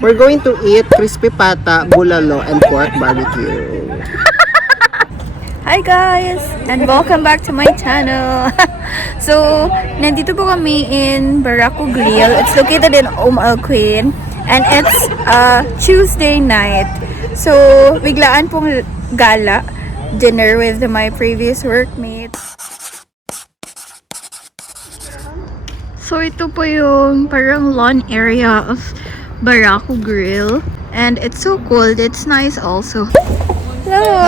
We're going to eat crispy pata, bulalo, and pork barbecue. Hi guys! And welcome back to my channel! So, nandito po kami in Barako Grill. It's located in Al Quwain. And it's Tuesday night. So, biglaan pong gala. Dinner with my previous workmates. So, ito po yung parang lawn area of Barako Grill. And it's so cold. It's nice also. Hello!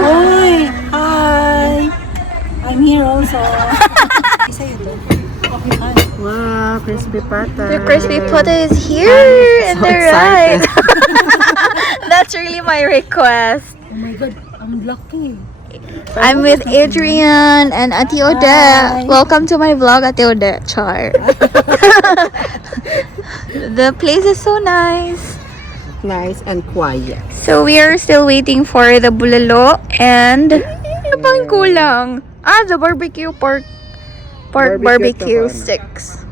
Hi! Hi! I'm here also. Wow, crispy pata. The crispy pata is here in the right. That's really my request. Oh my god, I'm lucky. I'm with Adrian and Ate Odette. Hi. Welcome to my vlog, Ate Odette. Char. The place is so nice. Nice and quiet. So we are still waiting for the bulalo and ano pang kulang? The barbecue pork barbecue sticks.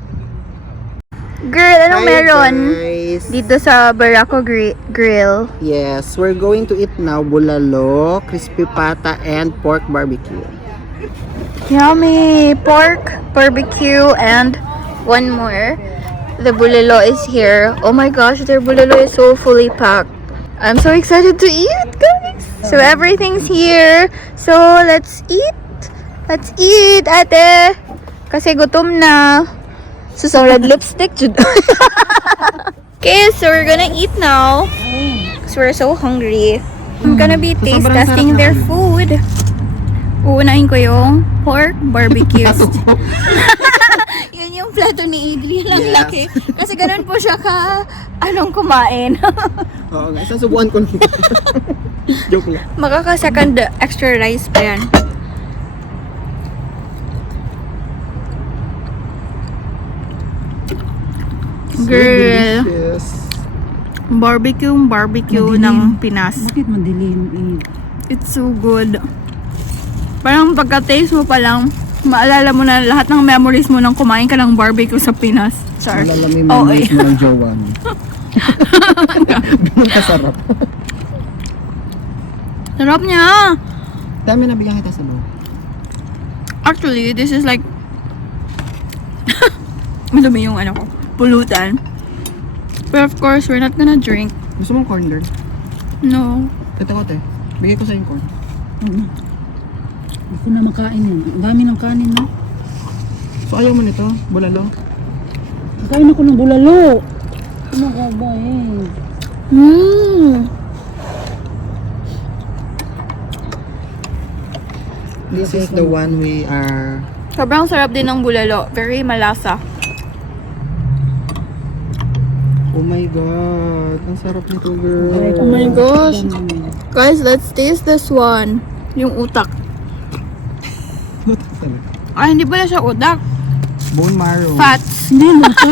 Girl, anong Hi, meron guys. dito sa Barako Grill? Yes, we're going to eat now bulalo, crispy pata, and pork barbecue. Yummy! Pork barbecue and one more. The bulalo is here. Oh my gosh, their bulalo is so fully packed. I'm so excited to eat, guys. So everything's here. So let's eat. Let's eat, ate. Kasi gutom na. So some red lipstick. Okay, so we're gonna eat now. Because we're so hungry. I'm gonna be taste testing their food. Uunahin ko yung pork barbecue. Yun yung plato ni Adrian. Ang Yes. laki. Kasi ganun po siya kumain. Oo nga, susubuan ko nung. Joke lang. Makaka-second extra rice pa yan. Girl. Delicious. Barbecue ng Pinas. Bakit madilim? It's so good. Parang pagka-taste mo pa lang, maalala mo na lahat ng memories mo nang kumain ka ng barbecue sa Pinas. Char. Malalami Oh, memories mo ng jowa mo. Ganun kasarap. Sarap niya. Dami na bigyan kita sa loob. Actually, this is like madumi yung ano ko, pulutan. But of course, we're not gonna drink. Gusto mong corn girl? No. Ito ko te. Bigay ko sa yung corn. Ako na makain yan. Ang dami ng kanin, no? So ayaw mo nito? Bulalo? Kain ako ng bulalo. Ano ka ba eh? This is the one we are... Sobrang sarap din ng bulalo. Very malasa. Oh my god. Ang sarap nito, girl. Oh my gosh. Guys, let's taste this one. Yung utak. Hindi pala siya utak. Bone marrow. Fats. Hindi mo ito.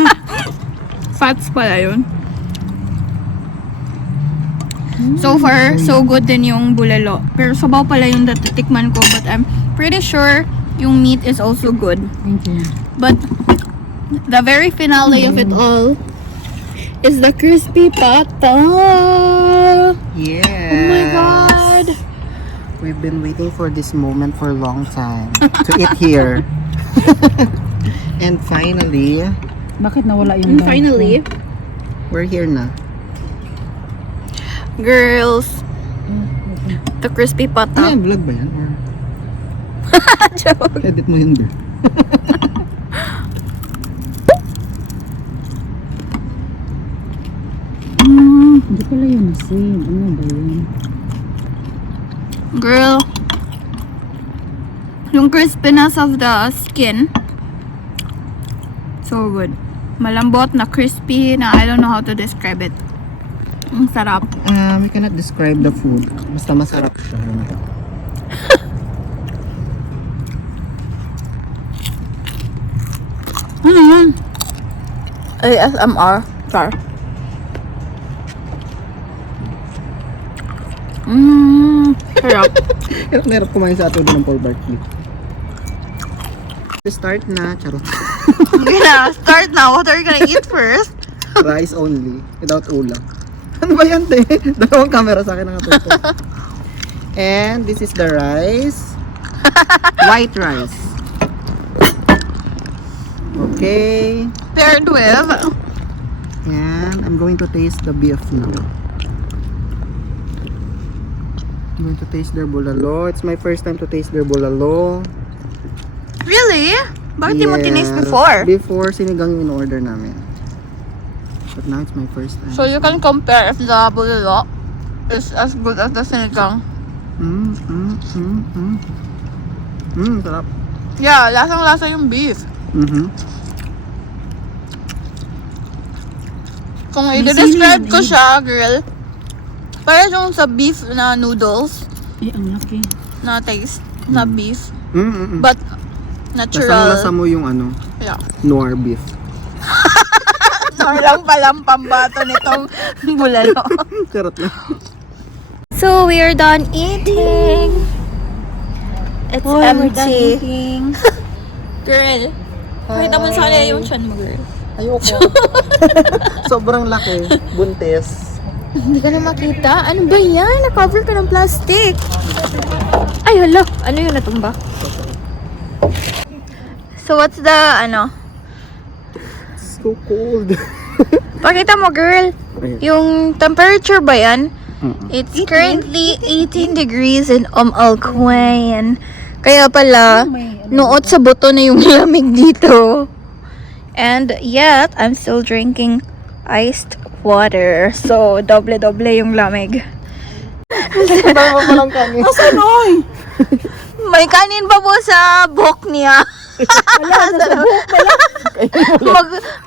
Fats pala yun. So far, so good din yung bulalo. Pero sabaw pala yung natitikman ko. But I'm pretty sure yung meat is also good. Thank you. But the very finale of it all is the crispy pata. Yes. Oh my god. We've been waiting for this moment for a long time to eat here. And finally, Bakit nawala yung And finally, we're here na. girls, the crispy Ano pata. yan? Vlog ba yan? Or Joke. edit mo yun, girl? Hindi pala yun asin. Ano ba yun? Girl, yung crispiness of the skin, so good. Malambot na crispy na I don't know how to describe it. Ang sarap. We cannot describe the food. Basta masarap siya. Ano yan? ASMR. Char. Sarap. Hirap na hirap kumain sa ato ng pork barbecue. Start na, charot. Okay na, start now. What are you gonna eat first? Rice only, without ulam. Ano ba yan, te? Dalawang camera sa akin nakatutok. And this is the rice. White rice. Okay. Paired with... And I'm going to taste the beef now. I'm going to taste their bulalo. It's my first time to taste their bulalo. Really? Bakit di mo Yes. tinis before? Before, sinigang yung in-order namin. But now it's my first time. So you can compare if the bulalo is as good as the sinigang. Sarap. Yeah, lasang-lasa yung beef. Kung i-describe ko siya, girl, para yung sa beef na noodles, Ang laki. na taste, na beef, Mm-hmm. but natural. Lasang-lasa mo yung ano, Yeah. noir beef. Lang palang pambato nitong bulalo. Charot lang. So, we are done eating. It's empty. Girl, pakita mo sa kanila yung chan mo, girl. Ayoko. Sobrang laki. Buntis. Hindi ka na makita? Ano ba yan? Na-cover ka ng plastic. Ay, hala. Ano yung natumba? So, what's the, So cold. Pakita mo, girl. Ayan. Yung temperature ba yan? It's currently 18 degrees in Al Quwain. Kaya pala, nuot sa buto na yung lamig dito. And yet, I'm still drinking iced water. So, doble-doble yung lamig. Dami mo palang kanin. Asan, oy? May kanin pa po sa buhok niya.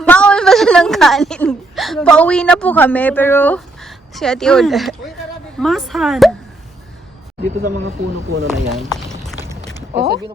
Bawal ba siya ng kanin? Pauwi na po kami, pero si Ate Oda. Mashan. Dito sa mga puno-puno na yan. Oh? Kasi